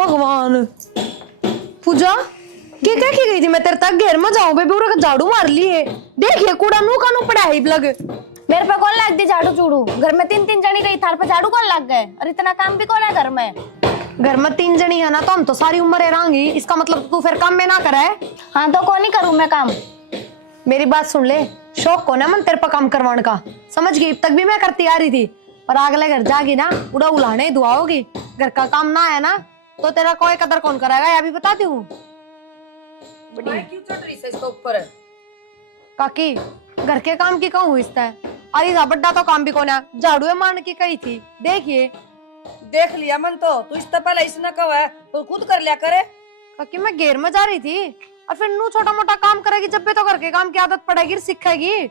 भगवान पूजा क्या की गई थी? मैं तेरे तक घेर में जाऊं बेबी पूरा झाड़ू मार लिए। देखिए कूड़ा नू का नू पड़ा है लग। मेरे पे कौन लग दी झाड़ू चूड़ू? घर में 3-3 जनी रही, थार पे झाड़ू कौन लग गए? और इतना काम भी कौन है घर में? घर में 3 जनी है ना तो हम तो सारी उम्र रहेंगी। इसका मतलब तू फिर काम में ना करे। हाँ तो कौन ही करूं मैं काम? मेरी बात सुन ले, शौक को ना मन तेरे पर काम करवाने का, समझ गई? अब तक भी मैं करती आ रही थी, पर अगले घर जागी ना उड़ा उलाने ही दुआ होगी। घर का काम ना है ना तो तेरा कोई कदर कौन कराएगा, ये भी बताती हूँ। क्यों चढ़ रही है इसके ऊपर? काकी घर के काम की कहूँ इसता है, अरे बड्डा तो काम भी कौन है, झाड़ू मान की कही थी। देखिए देख लिया मन तो तू इससे पहले इसने कहा है तो खुद कर लिया करे। काकी मैं घेर में जा रही थी और फिर नू छोटा मोटा काम करेगी जब भी तो घर के काम की आदत पड़ेगी, सीखेगी।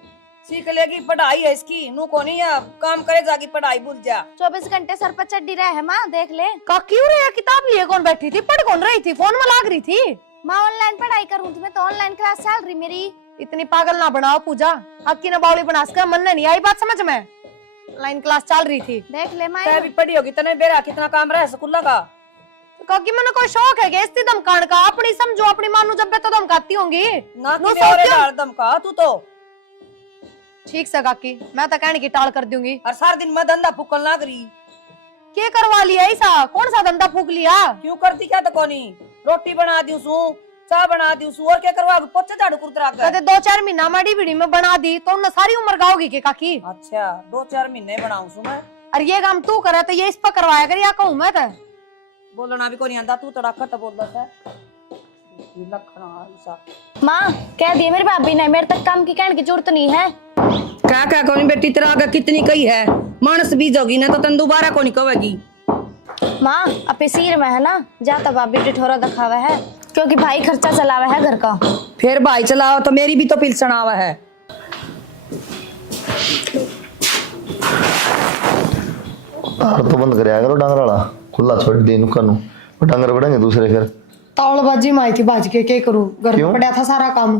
सीख लेगी, पढ़ाई है इसकी। नू को नहीं है, काम करे जाके पढ़ाई भूल जा। 24 घंटे सर पर चढ़ी रहे है माँ, देख ले। काकी रे किताब लिए कौन बैठी थी, पढ़ कौन रही थी, फोन में लाग रही थी? माँ ऑनलाइन पढ़ाई करूँ थी मैं तो, ऑनलाइन क्लास चल रही मेरी। इतनी पागल ना बनाओ पूजा, आपकी ना बावली बना सका, मन नहीं आई बात समझ में। ऑनलाइन क्लास चल रही थी, देख ले माँ। तै भी पढ़ी होगी, तने बेरा कितना काम रहा है स्कूल का। क्योंकि मैंने कोई शौक है कि धमकाने का? अपनी समझो, अपनी मानू जब तो धमकाती होंगी ना कि धमका तू तो। ठीक से काकी, मैं तो कहने की टाल कर दूंगी। और सारा दिन मैं धंधा फूकल ना करी। क्या करवा लिया ऐसा? कौन सा धंधा फूक लिया? क्यों करती क्या तो कोनी? रोटी बना दी सू, चाय बना दी सू, और क्या करवा? पोछे झाड़ू कुतरा कर। कहते 2-4 महीना माड़ी बीड़ी में बना दी तो उन्हें सारी उम्र गाओगी के काकी? अच्छा 2-4 महीने बनाऊं सू मैं। और ये काम तू करे तो ये इस पर करवाया कर, या कहूँ मैं तो? बोलना भी कोनी आंदा, तू तड़ाका तो बोल दस है। माँ कह दिए मेरी भाभी ने, मेरे तक काम की कहने की जरूरत नहीं है। क्या क्या कोनी बेटी, तेरा आगे कितनी कही है, मानस बीज होगी ना तो तन दोबारा कोनी कहेगी। माँ अपने सिर में है ना, जाता भाभी टिठोरा दिखावा है, क्योंकि भाई खर्चा चलावा है घर का। फिर भाई चलाओ तो मेरी भी तो पिलसन आवा है। तो बंद कर करो डांगर वाला, खुला छोड़ दी नुकानू, डांगर बढ़ेंगे दूसरे। फिर तावड़बाजी माई थी बाज के, क्या करूं? घर में पड़ा था सारा काम।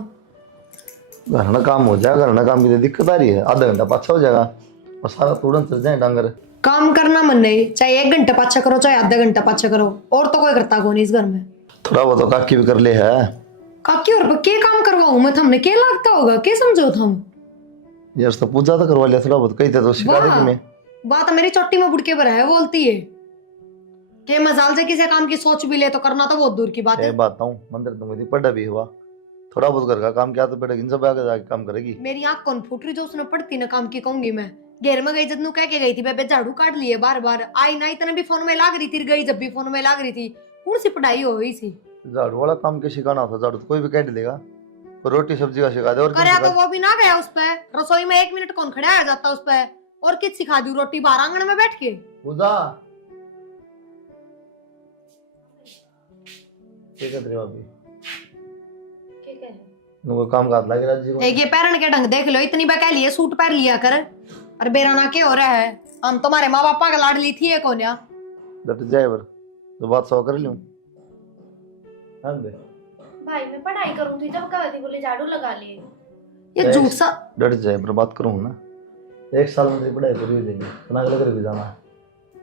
घर ना काम हो जाएगा, घर ना काम की दिक्कत आ रही है, आधा घंटा पाछा हो जाएगा और सारा तुरंत चल जाए डांगर। काम करना मन नहीं, चाहे 1 घंटा पाछा करो चाहे आधा घंटा पाछा करो, और तो कोई करता कौन इस घर में। थोड़ा बहुत तो काकी भी कर ले है। काकी और के काम करवाऊं मैं? हमने क्या लगता होगा, क्या समझो तुम? यार तो पूजा तो करवा लिया, थोड़ा बहुत कही थे तो सिखा देगी। मैं बात मेरी चोटी में बुड़के पर है बोलती है कि मजाल से किसी काम की सोच भी ले तो करना तो बहुत दूर की बात है। एक बात हूँ, मंदिर तो मुझे पढ़ा भी हुआ, थोड़ा बहुत घर का काम क्या तो पड़ेगी, इन सब आगे जाके काम करेगी। मेरी आंख कौन फूट रही जो उसने पढ़ती ना काम की कहूंगी मैं। घेर में गई जब नू कह के गई थी बेबे झाड़ू काट लिए बार बार, आई ना इतना भी फोन में लाग रही थी, गई जब भी फोन में लाग रही थी। कौन सी पढ़ाई हो गई सी? झाड़ू वाला काम के सिखाना होता, झाड़ू तो कोई भी काट देगा, रोटी सब्जी का सिखा दे। और करे तो वो भी ना गया उस पे, रसोई में 1 मिनट कौन खड़ा आ जाता उस पे, और किस सिखा दी? रोटी बाहर आंगन में बैठ के। पूजा ठीक है तेरे भाभी, ठीक है नुको काम काट लगे राजी को। एक ये पैरन के ढंग देख लो, इतनी बका लिए सूट पहन लिया कर। और बेराना के हो रहा है, हम तुम्हारे माँ बापा का लाडली थी है कौन या? डट जाए बर तो बात सौ कर लूं। हां बे भाई मैं पढ़ाई करूँ थी जब कहा थी बोले झाड़ू लगा ले। ये झूठ सा। डट जाए पर बात करूं ना, 1 साल में तेरी पढ़ाई पूरी हो जाएगी, तना अगले घर भी जाना है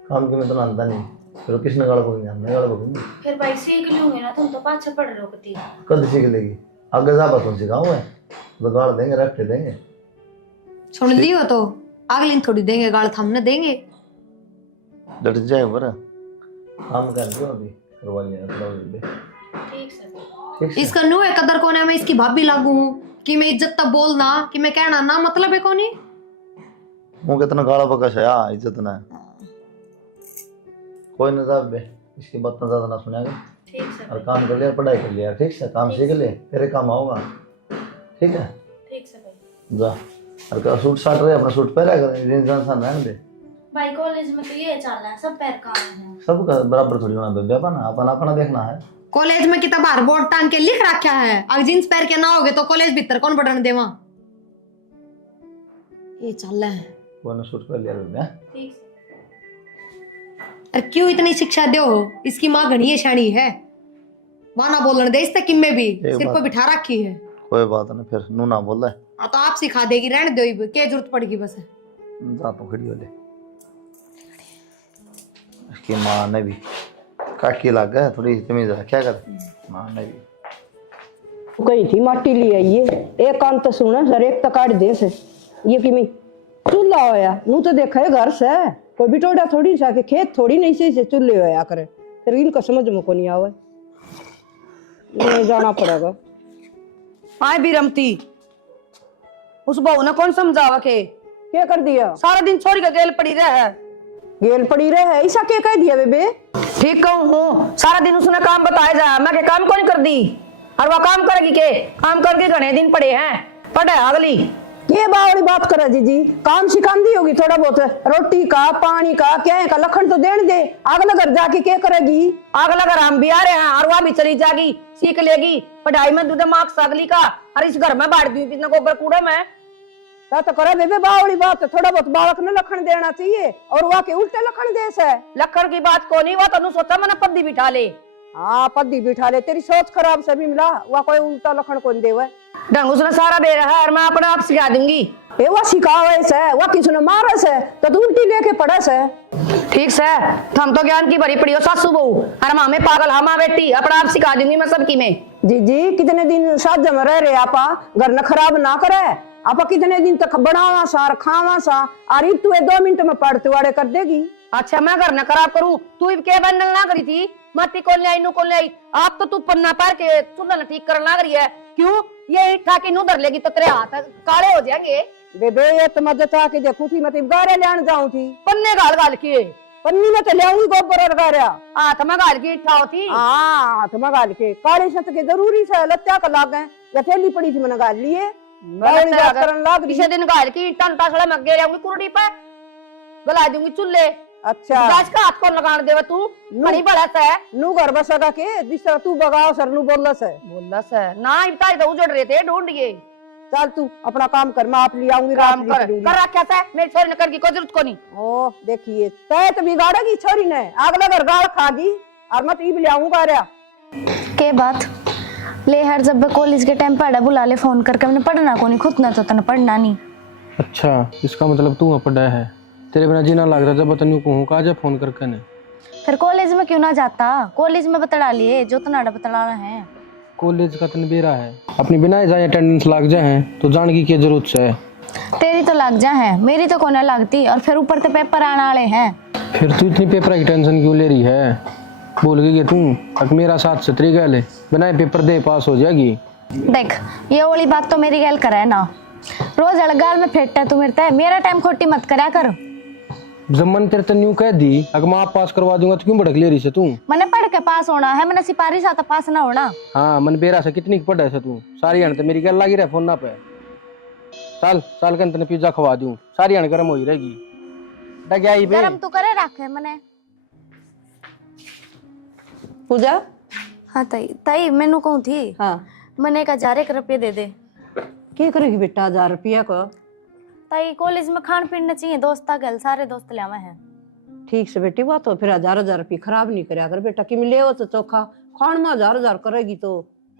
काम की। मैं तो जानता नहीं, फिर किसने गाल को नहीं जानता, गाल को नहीं। फिर भाई सीख लूंगे ना, तुम तो पाछे पढ़ रहे हो कती। कल सीख लेगी, आगे जा बात सिखाऊं मैं तो गाल देंगे, रख देंगे। सुन लियो तो अगले दिन थोड़ी देंगे गाल, हमने देंगे। डट जाए पर काम कर दो अभी, करवा लिया थोड़ा दे। ठीक से ठीक है इसका नु है कदर कौन है? मैं इसकी भाभी लागू हूँ कि मैं इज्जत तब बोलना कि मैं कहना ना मतलब है कौन? मुंह कितना गाला बकश है, हां इज्जत ना है कोई ना साहब बे, इसकी बात ना ज्यादा ना सुनेगा। ठीक से और काम कर लिया, पढ़ाई कर लिया, ठीक से काम सीख ले, तेरे काम आऊंगा, ठीक है? ठीक से भाई। जा और का सूट साट रहे अपना सूट पहना कर, इंसान सा रहने दे भाई कॉलेज में तो ये चल रहा है, सब पैर काम है। सब का बराबर थोड़ी होना बेबे, अपना अपना अपना देखना है। कॉलेज में किताब बाहर बोर्ड टांग के लिख रखा है, अगर जींस पहन के ना होगे तो कॉलेज भीतर कौन पढ़ने देवा? ये चल रहा है। वो सूट पहन लिया बेबे। ठीक से अरे क्यों इतनी शिक्षा दो? इसकी माँ घनी शानी है, माना बोलने दे इससे किम में भी सिर पर बिठा रखी है। कोई बात नहीं, फिर नू ना बोल रहा है तो आप सिखा देगी, रहने दो, क्या जरूरत पड़ेगी बस। जा तो खड़ी हो ले, इसकी माँ ने भी काकी लग गया थोड़ी तमीज है क्या कर मान नहीं कही थी माटी ले आइए एक काम तो सुना सर एक तो काट दे से ये कि मैं चूल्हा होया नू तो देखा है घर से कोई बिटोड़ा थोड़ी सा के खेत थोड़ी नहीं से चूल्हे होया करे फिर इनका समझ में को नहीं आवे नहीं जाना पड़ेगा। आए भी रमती उस बहू ने कौन समझावा के क्या कर दिया सारा दिन छोरी का गेल पड़ी रहे गेल पड़ी रहे है ऐसा क्या कह दिया बेबे ठीक कहूँ हूँ सारा दिन उसने काम बताया जा मैं के काम कौन कर दी और वह काम करेगी के काम करके घने दिन पड़े हैं पड़े अगली ये बावड़ी बात करे जीजी काम सिखान दी होगी थोड़ा बहुत रोटी का पानी का क्या है का लखन तो देने दे अगला घर जाके क्या करेगी अगला घर हम भी आ रहे हैं और वह भी चली जाएगी सीख लेगी पढ़ाई में दूध मार्क्स अगली का और इस घर में बांट दी कितने गोबर कूड़ा में तो करे बेबे बावड़ी बात थोड़ा बहुत बालक ने लखन देना चाहिए और वहाँ के उल्टे लखन दे से लखन की बात को नहीं वो तनु सोचा मैंने पद्दी बिठा ले हाँ पद्दी बिठा ले तेरी सोच खराब से भी मिला वह कोई उल्टा लखन कौन दे ढंग उसने सारा दे रहा है और मैं अपने आप सिखा दूंगी ये वह सिखावे से वह किसने मारे से तो तू उल्टी लेके पड़े से ठीक से हम तो ज्ञान की भरी पड़ी हो सासू बहू और मामे पागल हमा बेटी अपना आप सिखा दूंगी मैं सबकी में जी कितने दिन साथ जम रह रहे आपा घर न खराब ना करे आपा कितने दिन तक बनावा सा खावा सा अरे तू 2 मिनट में पढ़ते वाड़े कर देगी। अच्छा मैं घर न खराब करूं तू क्या बंडल ना करी थी माटी कौन ले आई नू कौन ले आई आप तो तू पन्ना पार के चूल्हा ठीक करना लग रही है क्यों ये ईटा की नू धर लेगी तो तेरे हाथ काले हो जाएंगे बेबे ये तो मदद आके देखू थी मतलब गारे लेने जाऊं थी पन्ने गाल गाल के पन्नी में तो ले आऊंगी गोबर और गारा हाथ में गाल की ईटा होती हाँ हाथ में गाल के काले सत के जरूरी से लत्या का लाग गए या थैली पड़ी थी मैंने गाल लिए किसी दिन गाल की ईटा तासड़ा में गे जाऊंगी कुरड़ी पे गला दूंगी चूल्हे अच्छा गैस का हाथ कौन लगाने देवे तू बड़ी बड़ा है नू घर बसगा के जिस तरह तू बगाओ सर नू बोलस है ना इतना ही तो उजड़ रहे थे ढूंढिए चल तू अपना काम कर मैं आप ले आऊंगी काम कर रखा था मेरी छोरी ने करके कोई जरूरत को नहीं ओ देखिए तय तो बिगाड़ेगी छोरी ने अगला घर गाल खागी और मैं तो ले आऊंगा रहा के बात ले हर जब मैं कॉलेज के टाइम पढ़ा बुला ले फोन करके मैंने पढ़ना को नहीं खुद ना तो तने पढ़ना नहीं। अच्छा इसका मतलब तू पढ़ा है तेरे बिना जीना लग रहा जब तनु कहूँ का जा फोन करके ने फिर कॉलेज में क्यों ना जाता कॉलेज में बतला लिए जो तनाड़ा बतलाना है कॉलेज का तन बेरा है अपनी बिना जाए अटेंडेंस लग जाए तो जान की क्या जरूरत है तेरी तो लग जा है मेरी तो कोना लगती और फिर ऊपर से पेपर आने वाले हैं फिर तू इतनी पेपर की टेंशन क्यों ले रही है बोल गई तू अब मेरा साथ से तरी गल बिना पेपर दे पास हो जाएगी। देख ये वाली बात तो मेरी गैल करे ना रोज अड़गाल में फेंटता तू मेरा टाइम खोटी मत करा कर जब मन तेरे तन यूं कह दी अगर मैं आप पास करवा दूंगा तो क्यों भड़क ले रही से तू मैंने पढ़ के पास होना है मैंने सिपाही साथ पास ना होना। हाँ मन बेरा से कितनी पढ़ा है तू सारी हण तो मेरी गल लगी रहा फोन ना पे चल चल के तने पिज्जा खवा दूं सारी हण गर्म हो ही रहेगी डग्याई बे गरम तू करे रखे मैंने पूजा हाँ ताई ताई मैनू कहूँ थी हाँ मैंने 1000 रुपये दे दे क्या करेगी बेटा 1000 रुपया को ताई कॉलेज में खान पीना चाहिए दोस्ता गल सारे दोस्त लावा हैं ठीक से बेटी बात हो फिर 1000 रुपये खराब नहीं करे अगर बेटा कि मिले हो तो चोखा खान में 1000 करेगी तो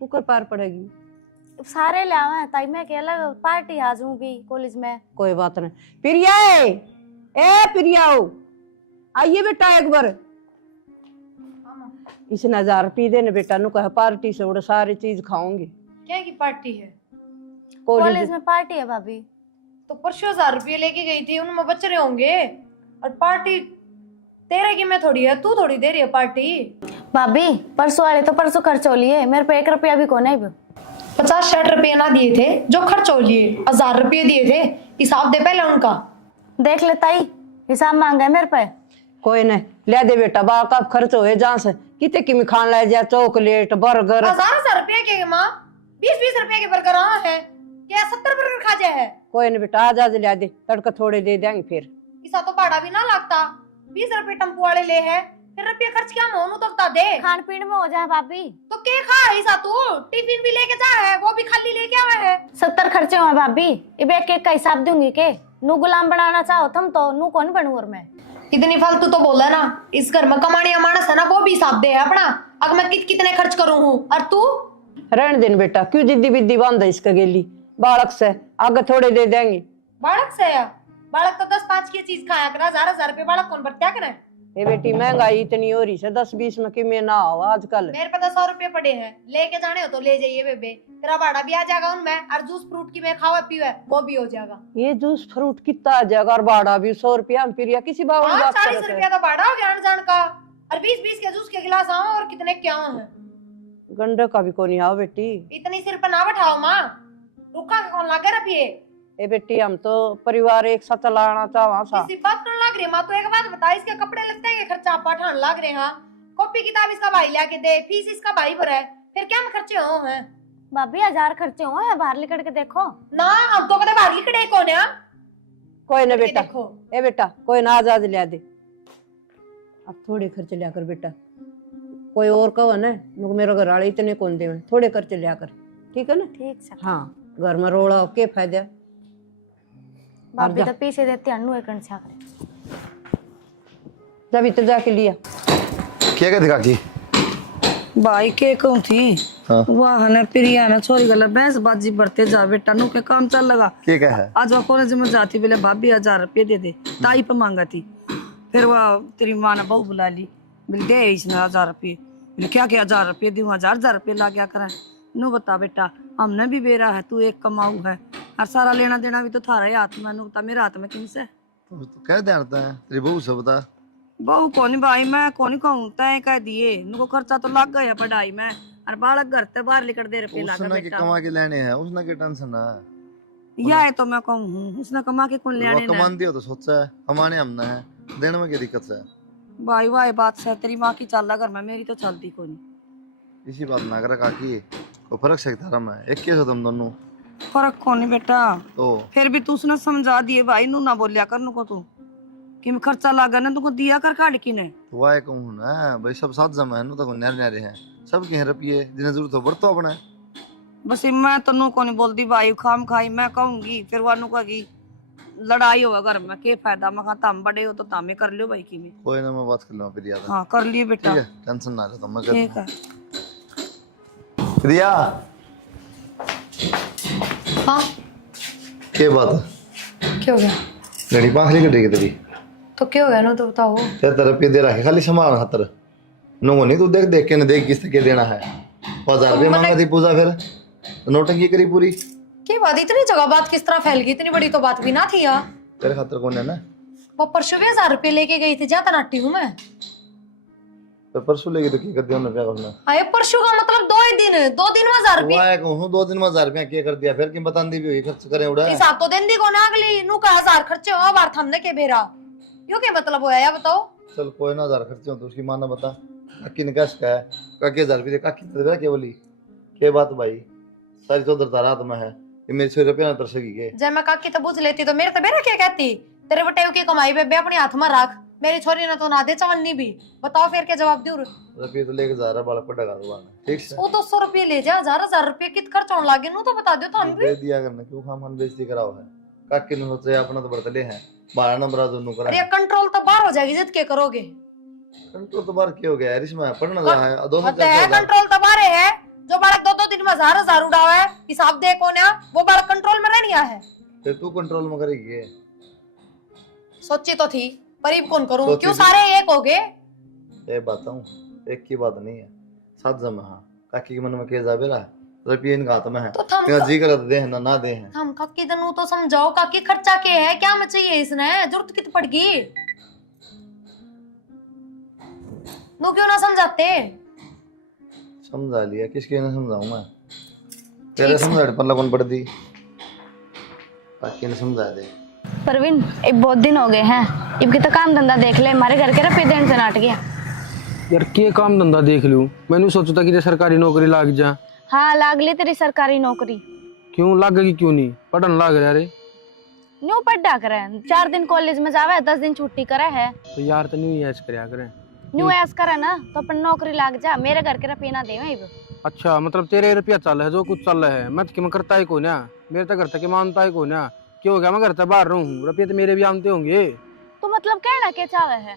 कुकर पार पड़ेगी सारे लावा हैं ताई मैं अकेला पार्टी आ जाऊं भी कॉलेज में कोई बात नहीं प्रिया ए प्रिया आइए बेटा एक बार इसने 1000 रुपये देने बेटा नु कहे पार्टी से उड़े सारी चीज खाऊंगी क्या की पार्टी है? कॉलेज में पार्टी है भाभी तो परसों 1000 रुपये लेके गई थी उनमें बच रहे होंगे और पार्टी तेरे की मैं थोड़ी है तू थोड़ी दे रही है पार्टी। भाभी परसों वाले तो परसों खर्च हो लिए मेरे पे 1 रुपया भी कौन है 50-60 रुपये ना दिए थे जो खर्च हो लिए 1000 रुपये दिए थे हिसाब दे पहले उनका देख ले ताई हिसाब मांगा है मेरे पे कोई नहीं ले दे बेटा बा कब खर्च होए जहाँ से कितने की खान ले जा चॉकलेट बर्गर 1000 रुपये के माँ 20-20 रुपये के बर्गर है क्या 70 बर्गर खा जाए है। कोई नहीं बेटा आज ले दे तड़का थोड़े दे देंगे फिर इसा तो भाड़ा भी ना लगता 20 रुपये टेम्पो वाले ले है फिर रुपये खर्च क्या मोनू तो बता दे खान पीन में हो जाए भाभी तो के खा ऐसा तू टिफिन भी लेके जा है वो भी खाली लेके आवा है 70 खर्चे हुए भाभी अब एक का हिसाब दूंगी के नू गुलाम बनाना चाहो तुम तो नू कौन बनू और मैं इतनी फालतू तो बोला ना इस घर में कमाने मानस है ना वो भी हिसाब दे है अपना अगर मैं कितने खर्च करूँ हूँ और तू रहने देन बेटा क्यों जिद्दी बिद्दी बांधा इसका गेली बालक से आगे थोड़े दे देंगे बालक से या बालक तो 10-5 की चीज खाया करा 1000 रुपये बालक कौन बरत्या करे ये बेटी महंगाई इतनी हो रही है 10-20 में कि में ना हो आजकल। मेरे पे तो 100 रुपए पड़े हैं, लेके जाने हो तो ले जाइए बेबे, तेरा भाड़ा भी आ जाएगा उनमें, और जूस फ्रूट की मैं खावा पीवा वो भी हो जाएगा। ये जूस फ्रूट कितना आ जाएगा और भाड़ा भी 100 रुपया हम फिर या किसी बाबू हाँ, बात 40 करते रुपया तो भाड़ा हो गया आने जान का, और 20-20 के जूस के गिलास आओ और कितने क्या है। गंडे का भी को नहीं आओ बेटी। इतनी सिर पर ना बैठाओ माँ, रुका के कौन लागे रखिए। ए बेटी हम तो परिवार एक साथ चलाना चाहवा सा। इसी बात करने लग रही है माँ, तो एक बात बता, इसके कपड़े लगते हैं खर्चा आप ठान लग रहे हैं, कॉपी किताब इसका भाई लाके दे, फीस इसका भाई भरे, फिर क्या में खर्चे हो हैं। भाभी 1000 खर्चे हुए हैं, बाहर लिकड़ के देखो ना, हम तो कदे बाहर लिखड़े कौन है। कोई ना बेटा, देखो ए बेटा कोई ना आजाद लिया दे, अब थोड़े खर्च लिया कर बेटा, कोई और कहो ना नुक मेरे घर वाले इतने कौन दे, थोड़े खर्च लिया कर, ठीक है ना। ठीक से। हाँ घर में रोड़ा हो के फायदा। भाभी तो पीछे देती अन्नू एक से करे जब इधर जाके लिया क्या कहते काकी? भाई के कहूँ थी हाँ। वाह ने प्रिया ने छोरी गला भैंस बाजी बढ़ते जा बेटा नु के काम चल लगा। क्या कहा है? आज वो कॉलेज में जाती बोले भाभी 1000 रुपये दे दे, ताई पे मांगा थी, फिर वह तेरी माँ ने बहू बुला ली, बोले दे इसने 1000 रुपये, बोले क्या क्या 1000 रुपये दूँ, 1000 रुपये ला गया करें। नु बता बेटा हमने भी बेरा है, तू एक कमाऊ है और सारा लेना देना भी तो थारा ही हाथ में, नु बता मेरे हाथ में किन से। तो क्या ध्यान रखता है तेरी बहू से बता। बहू कौन भाई मैं कौन कहूँ, तय कह दिए नुको खर्चा तो लग गया पढ़ाई में, और बालक घर ते बाहर लिकड़ दे रुपये लगा उसने के बेटा। कमा के लेने हैं, उसने के टेंशन है। या है तो मैं कहूँ उसने कमा के कौन ले आने वो ना। कमाती हो तो सोचा है, कमाने हमने है, देने में क्या दिक्कत है। भाई वाह बात से तेरी माँ की चल घर में, मेरी तो चलती को नहीं। इसी बात ना करे काकी, को फर्क सकता रहा मैं एक कैसे तुम दोनों फर्क को नहीं बेटा, तो फिर भी तू उसने समझा दिए भाई नू ना बोलिया कर नु को तू कि मैं खर्चा लागा ना तुमको दिया कर काट की ने। वाय कहूँ ना भाई सब साथ जमा है नु तो न्यारे न्यारे हैं, सब के रुपये जिन्हें जरूरत हो बरतो अपने। बस मैं तो नू को नहीं बोलती भाई खाम खाई मैं कहूंगी, फिर वह नु कहेगी लड़ाई होगा घर में, के फायदा, मैं कहा तुम बड़े हो तो तामे कर लियो भाई की में। कोई ना मैं बात कर लूँ प्रिया से। हाँ कर लिए बेटा, ठीक है टेंशन ना ले, तो मैं कर ठीक है। प्रिया हाँ क्या बात है? क्या हो गया? लड़ी पाखली कटेगी तेरी, तो क्या हो गया ना, तो बताओ। तेरे तरफ पे दे रहा है खाली सामान खातर, नो नहीं तू देख देख के न देख किस के देना है। 1000 रुपये मांगा थी पूजा, फिर नोटंकी करी पूरी। क्या बात, इतनी जगह बात किस तरह फैल गई, इतनी बड़ी तो बात भी ना थी यार। तेरे खातर कौन है ना, वो परसों भी 1000 रुपये लेके गई थी, ज्यादा नाटी हूँ मैं। तो परसों लेगी तो क्या कर दिया उन्होंने, क्या करना। अरे परसों का मतलब 2 दिन में 1000 रुपये। वाह कहूँ 2 दिन में 1000 रुपया क्या कर दिया, फिर कि बता दी भी हुई खर्च करें उड़ा। हिसाब तो दिन दी को ना, अगली नु का 1000 खर्चे हो बार हमने के बेरा, यो क्या मतलब होया या बताओ। चल कोई ना 1000 खर्चे हो तो उसकी माँ ने बता, काकी ने कैश का है, काकी 1000 रुपये काकी ने दे क्या बोली, क्या बात भाई सारी तो दरदार रात में है, ये मेरे 100 रुपया ना तरसेगी के। जब मैं काकी तो बुझ लेती तो मेरे तो बेरा क्या कहती, तेरे बटेव की कमाई बेबे अपने हाथ में रख, मेरी छोरी ने तो ना दे चवन्नी भी, बताओ फिर क्या जवाब दूर। रुपये तो लेके जा रहा बालक पड़ेगा दुकान में, ठीक से वो 200 रुपये ले जा, 1000 रुपये कित खर्च होने लगे नु तो बता दो तो हम भी। दे दिया करना, क्यों खाम बेइज्जती कराओ है। काकी ने सोचा अपना तो बर्तले हैं, 12 नंबर दोनों करा। अरे कंट्रोल तो बाहर हो जाएगी, जिद के करोगे। कंट्रोल तो बार क्या हो गया, इसमें पढ़ना जा है दोनों होते है कंट्रोल तो बाहर है, जो बालक 2 दिन में 1000 उड़ावा है, हिसाब दे कौन है, वो बालक कंट्रोल में रहनिया है। फिर तू कंट्रोल में करेगी। सोची तो थी परीब कौन करूं, सोची क्यों थी। सारे एक हो गए। ये बताऊं एक की बात नहीं है, साथ जमा हाँ काकी के मन में क्या जाबे रहा, रुपये इनका हाथ में है, तो थम क्या जी कर दे है ना ना दे है। हम काकी दनू तो समझाओ, काकी खर्चा के है, क्या में चाहिए इसने, जरूरत कित पड़ गई, नु क्यों ना समझाते। समझा लिया, किसके ने समझाऊं मैं, तेरे समझा पर लगन पड़ दी, काकी ने समझा दे। परवीन एक बहुत दिन हो गए हैं, इनकी तो काम धंधा देख ले, हमारे घर के रुपये देने से नाट गया। यार के काम धंधा देख लूं, मैंने सोचा था कि सरकारी नौकरी लाग जा। हाँ लाग ली तेरी सरकारी नौकरी। क्यों लागेगी, क्यों नहीं, पढ़न लाग रहा रे। न्यू पढ़ा करे, 4 दिन कॉलेज में जावे, 10 दिन छुट्टी करे है। तो यार तो नहीं ऐश करया करें, न्यू ऐस करे ना तो अपन नौकरी लाग जा, मेरे घर के रुपये ना दे। अच्छा मतलब तेरे रुपया चल है, जो कुछ चल रहा है, मैं तो करता ही को ना, मेरे तो घर तक मानता ही को ना, क्यों हो गया, मैं घर से बाहर रहूँ, रुपये तो मेरे भी आनते होंगे। तो मतलब कहना क्या चाहे है,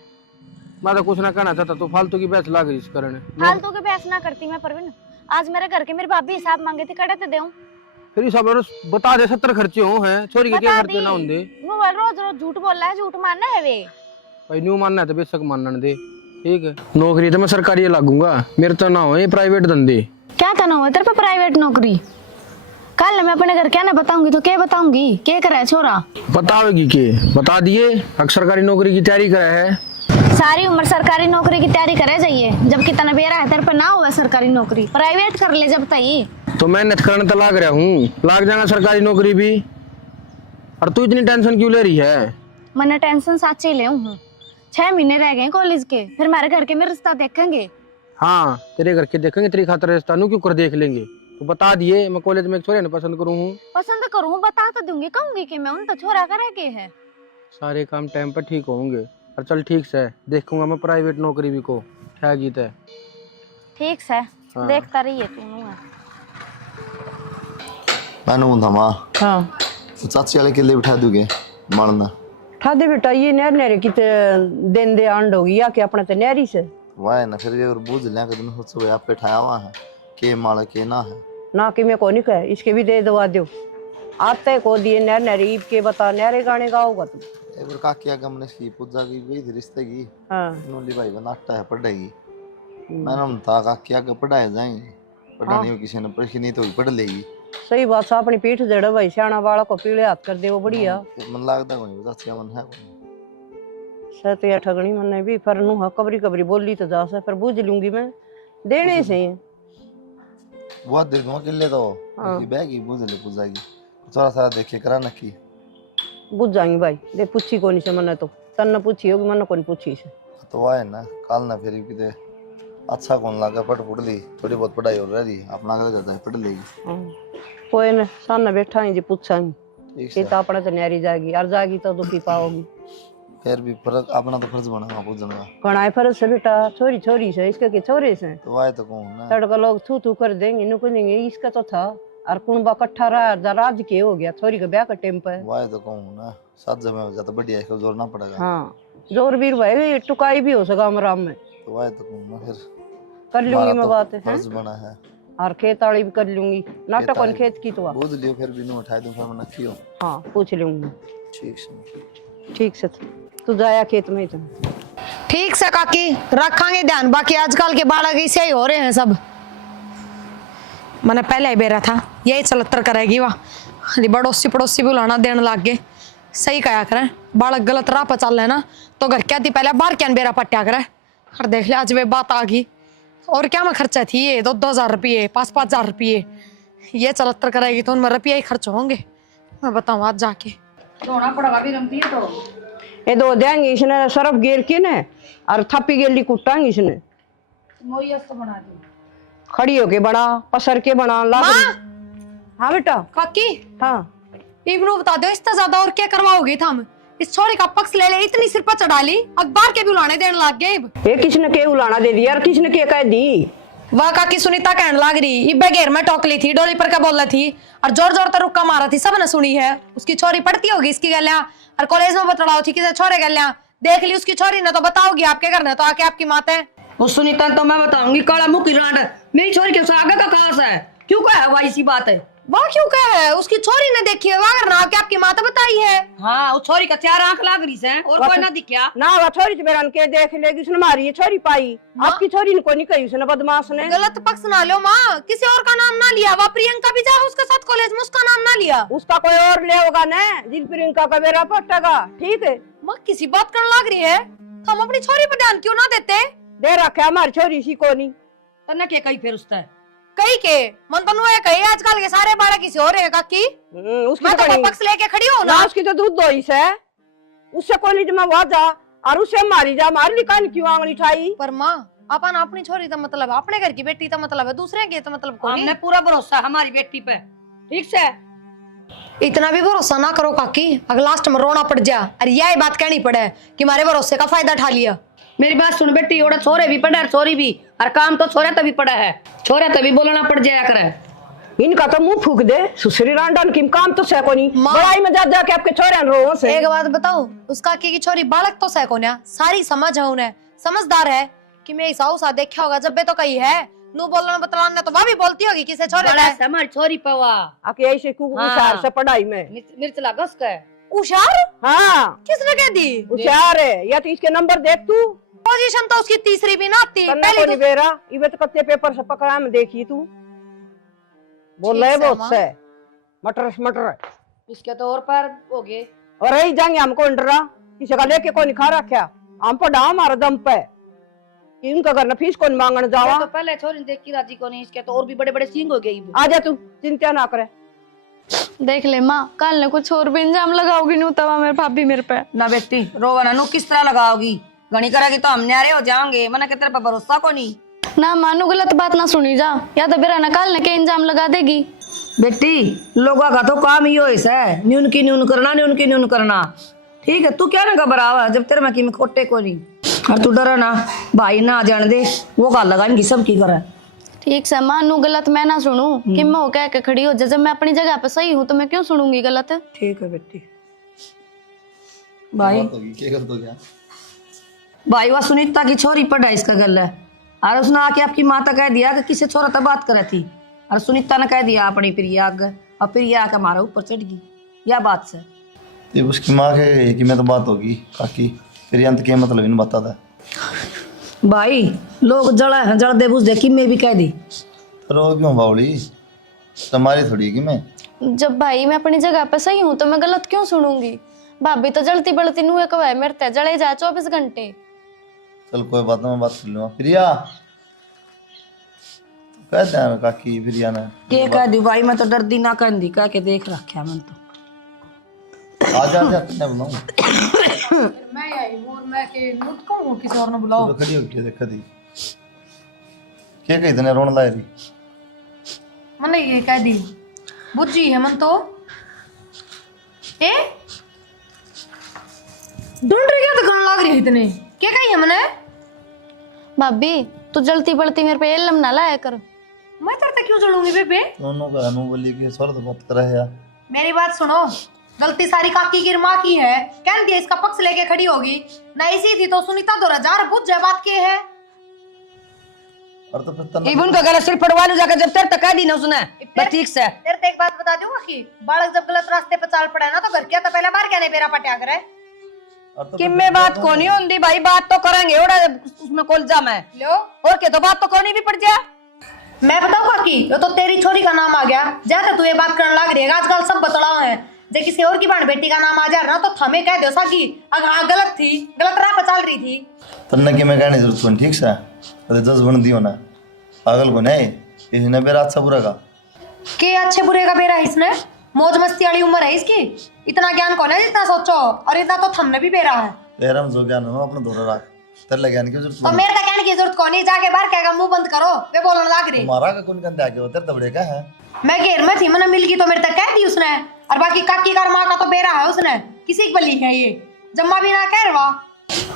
मैं तो कुछ ना कहना चाहता, तो फालतू की बहस लाग रही इस कारण। फालतू के बहस ना करती मैं परवीन, आज मेरे घर के मेरी भाभी हिसाब मांगे थी, कड़े तो देऊं। फिर ये सब बता दे, 70 खर्चे हो हैं, छोरी के क्या बता खर्चे दी। ना होंगे। वो रोज रोज झूठ बोल रहा है, झूठ मानना है वे। भाई न्यू मानना है तो बेशक मानने दे, ठीक है। नौकरी तो मैं सरकारी लागूंगा, मेरे तो ना हो ये प्राइवेट धंधे। क्या करना हुआ तेरे पे प्राइवेट नौकरी? कल मैं अपने घर क्या ना बताऊंगी तो क्या बताऊंगी? क्या करे छोरा? बताओगी के बता दिए, अब सरकारी नौकरी की तैयारी करे है। सारी उम्र सरकारी नौकरी की तैयारी करे जाइए, जब कितना बेरा है तेरे पे ना हुआ सरकारी नौकरी, प्राइवेट कर ले जब तई। तो मेहनत करने तो लाग रहा हूँ, लाग जाएगा सरकारी नौकरी भी। और तू इतनी टेंशन क्यों ले रही है? मैंने टेंशन साची ले हूँ। 6 महीने रह गए कॉलेज के, फिर मेरे घर के में रिश्ता देखेंगे। हाँ तेरे घर के देखेंगे, तेरी खातर रिश्ता नू क्यों कर देख लेंगे। तो बता दिए, मैं कॉलेज में एक छोरे ने पसंद करूँ हूँ। पसंद करूँ बता तो दूंगी, कहूंगी कि मैं उन तो छोरा करे के है। सारे काम टाइम पर ठीक होंगे। और चल ठीक से देखूंगा मैं प्राइवेट नौकरी भी को, क्या गीत है। ठीक से हाँ। देखता रहिए तू। मैंने बोला माँ हाँ चाची वाले किले बिठा दोगे मारना। ठादे बेटा ये नहर नहरे किते दिन दे आंड होगी या कि अपने ते नहरी से वाह ना फिर और बूझ लिया कि तुम खुद से आप पे ठाया हुआ है के माला के ना है ना कि मैं को नहीं कहे, इसके भी दे दवा दो। आते को दिए नहर नहरे ईब के बता नहरे गाने गाओगा तू। एक बार का किया गमने की पूजा की गई थी रिश्ते की। हाँ नोली भाई बनाता है पढ़ेगी। मैंने उनता का किया के पढ़ाए जाएंगे, पढ़ानी हो किसी ने पढ़ी नहीं तो भी पढ़ लेगी। सही बात सा अपनी पीठ जड़ भाई सियाना वाला को पीले हाथ कर दे वो बढ़िया। मन लगता कोई बता क्या मन है कोई सतिया ठगनी मने भी पर नु कबरी कबरी बोली तो जा से पर बूझ लूंगी मैं देने से। बहुत देर में किले तो की बैगी बूझ ले पूजा की थोड़ा सा देखे करा न की बुझ जाएंगे भाई। दे पूछी कोनी से मने तो तन्ने पूछी होगी मने कोनी पूछी से। तो आए ना काल ना फिर किते अच्छा कौन लगा पढ़ ली थोड़ी बहुत पढ़ाई हो रही अपना अगले जाता है पढ़ लेगी। कोई न सामने बैठा है जी पूछांगी ठीक ये है तो अपने तो न्यारी जाएगी और जाएगी तो दुखी पाओगी। फिर भी फर्क अपना तो फर्ज बना पूछने का घना फर्ज से बेटा छोरी छोरी से इसके के छोरे से तो आए तो कौन ना तड़का लोग थू थू कर देंगे नु कहेंगे इसका तो था और कुनबा कट्ठा रहा राज के हो गया छोरी का ब्याह का टेम पे। वाए तो कौन ना साथ जमे हो जाता बढ़िया है जोर ना पड़ेगा। हाँ जोर वीर भाई टुकाई भी हो सका आराम में तो वाए तो कौन ना फिर कर लूंगी मैं बात है फर्ज बना है और खेत आड़ी भी कर लूंगी नाटक और खेत की तो बूझ लियो फिर भी न उठाए दूं फिर मैं नखियो। हाँ पूछ लूंगी ठीक से तू जाया खेत में तुम। ठीक से काकी रखांगे ध्यान, बाकी आजकल के बालक ऐसे ही हो रहे हैं सब। मैंने पहले ही बेरा था यही चलत्तर करेगी वाह, पड़ोसी पड़ोसी बुलाना देने लग गए। सही कहा करें, बालक गलत राह पर चल रहे ना तो घर क्या थी पहले बाहर क्या बेरा पट्टिया करे। और देख लिया आज वे बात आ गई और क्या में खर्चा थी ये 2,000 रुपये 5,000 रुपये ये चलत्तर करेगी तो उनमें रुपये ही खर्च होंगे। मैं बताऊँ आज जाके सोना पड़ेगा भी रमती है तो ये दो देंगे इसने सरफ गिर के ने और थप्पी गेली कुटांगे इसने मोई तो बना दी खड़ी होके बड़ा पसर के बना ला। हाँ बेटा काकी हाँ इब्नू बता दो इससे ज्यादा और क्या करवाओगे हम? इस छोरे का पक्ष ले ले, इतनी सिर पर चढ़ा ली अखबार के भी उलाने देने लग गए। ये किसने के उलाना दे दिया और किसने के कह दी? वह काकी सुनीता कहने लग रही इब्बे घेर में टोकली थी डोली पर क्या बोल रही थी और जोर जोर तक रुक्का मारा थी, सब ने सुनी है। उसकी छोरी पढ़ती होगी इसकी गलियां और कॉलेज में बतलाओ थी किसे छोरे गलियां देख ली उसकी छोरी ने तो बताओगी आपके घर ने तो आके आपकी माता है। उस सुनीता तो मैं बताऊंगी काला मुंह की रांड मेरी छोरी के आगे का खास है क्यों कहा है इसी बात है। वह क्यों कह है उसकी छोरी ने देखी है वह ना आके आपकी माता बताई है। हाँ उस छोरी का 4 आंख लाग रही है और कोई ना दिखा ना वह छोरी से मेरा के देख लेगी उसने मारी है छोरी पाई आपकी छोरी ने कोई नहीं कही उसने बदमाश ने। गलत पक्ष ना लो माँ, किसी और का नाम ना लिया। वह प्रियंका भी जा उसके साथ कॉलेज में उसका नाम ना लिया। उसका कोई और ले होगा ना जिन प्रियंका का मेरा पटेगा ठीक है। माँ किसी बात करने लग रही है तो हम अपनी छोरी पर ध्यान क्यों ना देते? दे रखे हमारी छोरी सी को नहीं तन्ने के कही फिर उससे कही के मन तनु है कही आजकल के सारे बालक किसी और है काकी। उसकी मैं तो तो पक्ष लेके खड़ी हूँ ना ना। उसकी तो दूध दोई से उससे कॉलेज में वह जा और उससे मारी जा मारी निकाल क्यों आंगली उठाई। पर माँ अपन अपनी छोरी का मतलब अपने घर की बेटी का मतलब है, दूसरे के तो मतलब कोई हमने पूरा भरोसा हमारी बेटी पे ठीक से। इतना भी भरोसा ना करो काकी, अगर लास्ट में रोना पड़ जा और यही बात कहनी पड़े कि हमारे भरोसे का फायदा उठा लिया। मेरी बात सुन बेटी ओड़ा छोरे भी पड़ा है छोरी भी और काम तो छोरे तभी पड़ा है छोरे तभी बोलना पड़ जाया करे। इनका तो मुंह फूक दे सुसरी रांडन की काम तो सको नहीं बड़ाई में जा जाके आपके छोरे रो से। एक बात बताओ उस काकी की छोरी बालक तो सको ना सारी समझ है उन्हें समझदार है कि मैं ऐसा उसा देखा होगा जब तो कही है नू बोलना बतलाना तो वह भी बोलती होगी किसे छोरे हमारी छोरी पवा आके ऐसे कुकुर से पढ़ाई में मिर्च लागस का होशियार? हाँ किसने कह दी? होशियार है या तो इसके नंबर देख तू पोजीशन तो उसकी तीसरी भी ना आती करना पहले को तो। नहीं बेरा इवे तो कत्ते पेपर से पकड़ा में देखी तू बोल रहे ठीक है, बहुत से मटर मटर इसके तो और पैर हो गए। और रही जाएंगे हमको इंटरा किसी का लेके कोई नहीं खा रखा हम पर डाम हमारा दम पे इनका घर फीस कौन मांगने जावा तो पहले छोरी देख की राजी को नहीं, इसके तो और भी बड़े बड़े सींग हो गए। आ जा तू चिंता ना करे देख ले माँ, कल ने कुछ और भी इंजाम लगाओगी नू तवा मेरे भाभी मेरे पे। ना बेटी रोवाना नु किस तरह लगाओगी, घनी करेगी तो हम न्यारे हो जाएंगे, मना के तेरे पे भरोसा को नहीं। ना मानू गलत बात ना सुनी जा, या तो बेरा ना कल ने के इंजाम लगा देगी। बेटी लोगों का तो काम ही है, न्यून की न्यून करना, न्यून की न्यून करना। ठीक है, तू क्या ना घबरावा जब तेरे में की खोटे को नहीं। और तू डरा ना, भाई ना आ जाने दे, वो गाल लगाएंगी सब की करे। ठीक से मानू गलत मैं ना सुनू कि मैं हो कह के खड़ी हो जा, जब मैं अपनी जगह पे सही हूँ तो मैं क्यों सुनूंगी गलत। ठीक है बेटी। भाई बात होगी क्या गलत हो गया? भाई वह सुनीता की छोरी पढ़ा इसका गल है, और उसने आके आपकी माता कह दिया कि किसी छोरा तक बात करे थी, और सुनीता ने कह दिया अपनी प्रिया आगे, और प्रिया आके हमारा ऊपर चढ़ गई। यह बात से ये उसकी माँ के कि मैं तो बात होगी काकी फिर अंत के मतलब इन बता था। भाई लोग जड़ा है जड़ दे बुझ दे कि मैं भी कह दी। रो क्यों बावली, तुम्हारी थोड़ी है कि मैं। जब भाई मैं अपनी जगह पे सही हूँ तो मैं गलत क्यों सुनूंगी। भाभी तो जलती बलती नुए कब मेरे ते जड़े जा 24 घंटे। चल कोई बात नहीं, मैं बात कर लूँगा। प्रिया कहते हैं काकी प्रिया ने ये कह दी भाई, मैं तो डरदी ना कह दी, कह के देख रखा मैं तो। आजा आजा कितने बुलाऊं? मैं आई हूं और मैं के मुझ को हूं किसी और ने बुलाओ। तो खड़ी हो के देखा दी क्या कही तने रोन लाई रही। मैंने ये कह दी बुझी है मन तो ए ढूंढ रही क्या तो गन लग रही है इतने क्या कही है मैंने। भाभी तू जलती बलती मेरे पे इल्म ना लाया कर। मैं तेरे क्यों जलूंगी बेबे। दोनों का अनु बोली कि सर तो बात कर रहे हैं। मेरी बात सुनो, गलती सारी काकी की माँ की है, कह दिया इसका पक्ष लेके खड़ी होगी ना, इसी थी तो सुनीता 2000 बुझ जाए बात की है। और तो फिर इबन का गला सिर पड़वा लो जाकर, जब तेरे तक कह दी ना उसने बस ठीक से। तेरे तो एक बात बता दूंगा कि बालक जब गलत रास्ते पे चाल पड़ा ना तो घर क्या तो पहले बाहर क्या नहीं बेरा पटिया करे। कि मैं बात को नहीं होती भाई, बात तो करेंगे ओड़ा उसमें कोलजा में लो और क्या, तो बात तो करनी भी पड़ जाए। मैं बताऊँ काकी, ये तो तेरी छोरी का नाम आ गया, ज्यादा तू ये बात करने लग रही है। आजकल सब बतलाव है, जब किसी और की बहन बेटी का नाम आ जा रहा तो थमे कह दो साकी हाँ गलत थी, गलत राह पर चल रही थी। तन्ने की मैं कहने जरूरत नहीं ठीक से अरे 10 बन दियो ना पागल को नहीं इसने बेरा अच्छा बुरा का के अच्छे बुरे का बेरा इसने, मौज मस्ती वाली उम्र है इसकी, इतना ज्ञान कौन है जितना सोचो, और इतना तो थमने भी बेरा है। तेरा जो ज्ञान हो अपना धोरा रख, तेरे ज्ञान की जरूरत तो मेरे का कहने की जरूरत कौन है, जाके बाहर कहेगा मुंह बंद करो वे बोलने लग रही। तुम्हारा का कौन कंधे आके होते तबड़े का है। मैं घेर में थी, मैंने मिल गई तो मेरे तक कह दी उसने, और बाकी काकी का माँ का तो बेरा है उसने, किसी की बली है ये जम्मा भी ना कह रहा।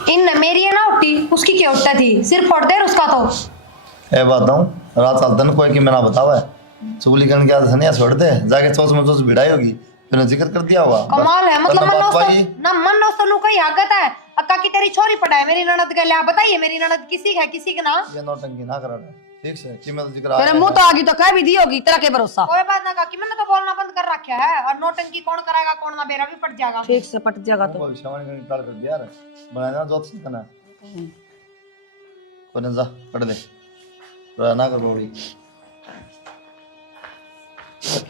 इन मेरी है ना उठी उसकी क्या उठता थी, सिर फोड़ दे उसका तो। ए बताऊं रात चलता ना कोई कि मैं ना बतावा चुगली करने की आदत नहीं है, छोड़ दे जाके सोच में सोच भिड़ाई होगी फिर जिक्र कर दिया हुआ कमाल है, मतलब मन बात पाई। ना मन दोस्तों कोई आगत है। अक्का की तेरी छोरी पड़ा है मेरी ननद के लिए, बताइए मेरी ननद किसी है किसी के ना। ये नौटंकी ना करा ठीक से कि मैं तो जिक्र तेरे मुंह तो आगी तो कह भी दी होगी, तेरा के भरोसा। कोई बात ना काकी, मैंने तो बोलना बंद कर रखा है, और नौटंकी कौन कराएगा कौन ना बेरा भी पड़ जाएगा। ठीक से पट जाएगा तो कोई भविष्यवाणी करने टाल कर दिया रे बनाना जोत से ना कोने जा पढ़ दे ना कर बोली